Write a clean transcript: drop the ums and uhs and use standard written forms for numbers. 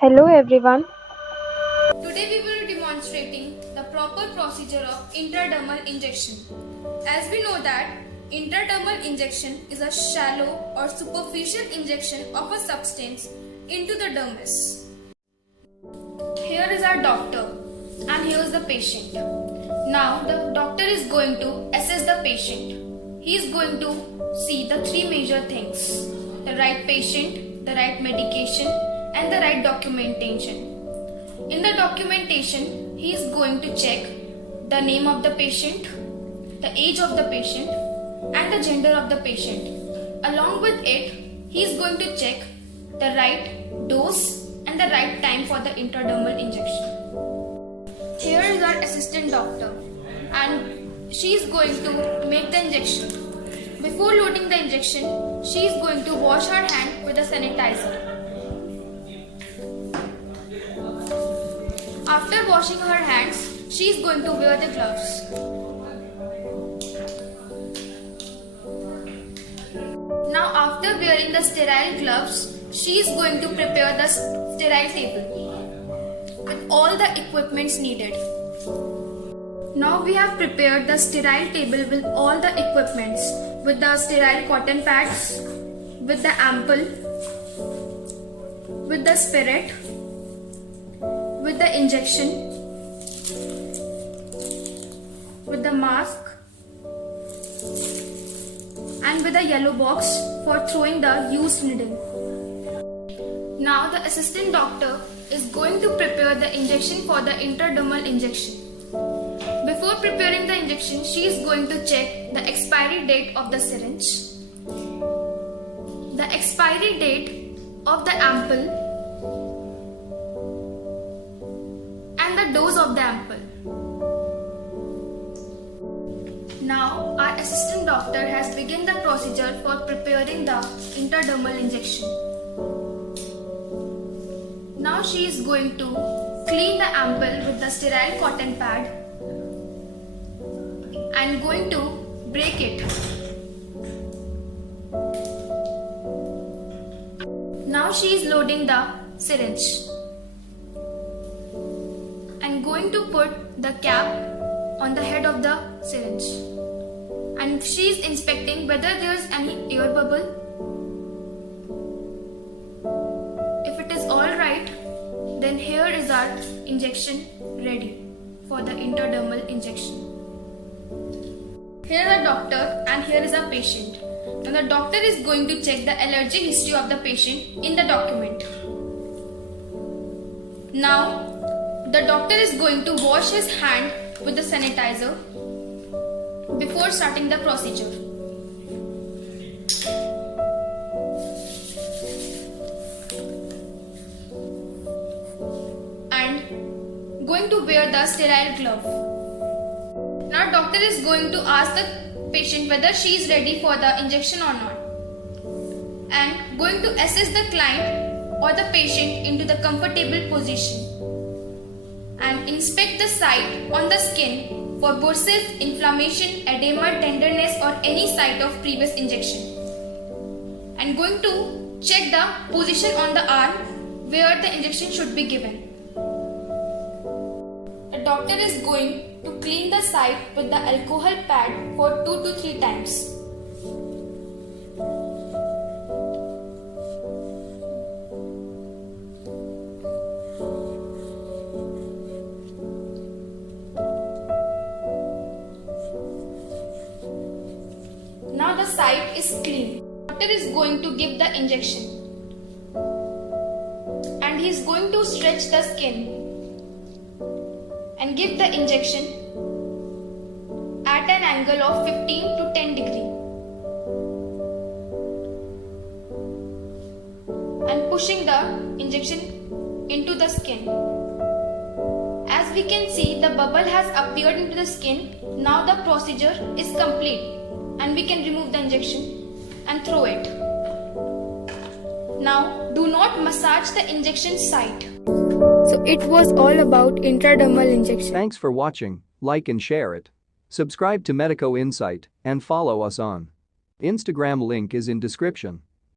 Hello everyone. Today we will be demonstrating the proper procedure of intradermal injection. As we know that intradermal injection is a shallow or superficial injection of a substance into the dermis. Here is our doctor and here is the patient. Now the doctor is going to assess the patient. He is going to see the three major things: the right patient, the right medication and the right documentation. In the documentation, he is going to check the name of the patient, the age of the patient and the gender of the patient. Along with it, he is going to check the right dose and the right time for the intradermal injection. Here is our assistant doctor and she is going to make the injection. Before loading the injection, she is going to wash her hand with a sanitizer. After washing her hands, she is going to wear the gloves. Now after wearing the sterile gloves, she is going to prepare the sterile table with all the equipments needed. Now we have prepared the sterile table with all the equipments, with the sterile cotton pads, with the ampoule, with the spirit, with the injection, with the mask and with a yellow box for throwing the used needle. Now the assistant doctor is going to prepare the injection for the intradermal injection. Before preparing the injection, she is going to check the expiry date of the syringe, the expiry date of the ampoule and the dose of the ampoule. Now our assistant doctor has begun the procedure for preparing the intradermal injection. Now she is going to clean the ampoule with the sterile cotton pad and going to break it. Now she is loading the syringe and going to put the cap on the head of the syringe, and she is inspecting whether there is any air bubble. If it is alright, then here is our injection ready for the intradermal injection. Here is a doctor and here is a patient. Now the doctor is going to check the allergy history of the patient in the document. Now the doctor is going to wash his hand with the sanitizer before starting the procedure. And going to wear the sterile glove. Now doctor is going to ask the patient whether she is ready for the injection or not, and going to assess the client or the patient into the comfortable position and inspect the site on the skin for bruises, inflammation, edema, tenderness or any site of previous injection, and going to check the position on the arm where the injection should be given. The doctor is going to clean the site with the alcohol pad for 2 to 3 times. Now the site is clean. The doctor is going to give the injection and he is going to stretch the skin and give the injection at an angle of 15 to 10 degree and pushing the injection into the skin. As we can see, the bubble has appeared into the skin. Now the procedure is complete and we can remove the injection and throw it. Now do not massage the injection site. So it was all about intradermal injection. Thanks for watching, like and share it. Subscribe to Medico Insight and follow us on Instagram, link is in description.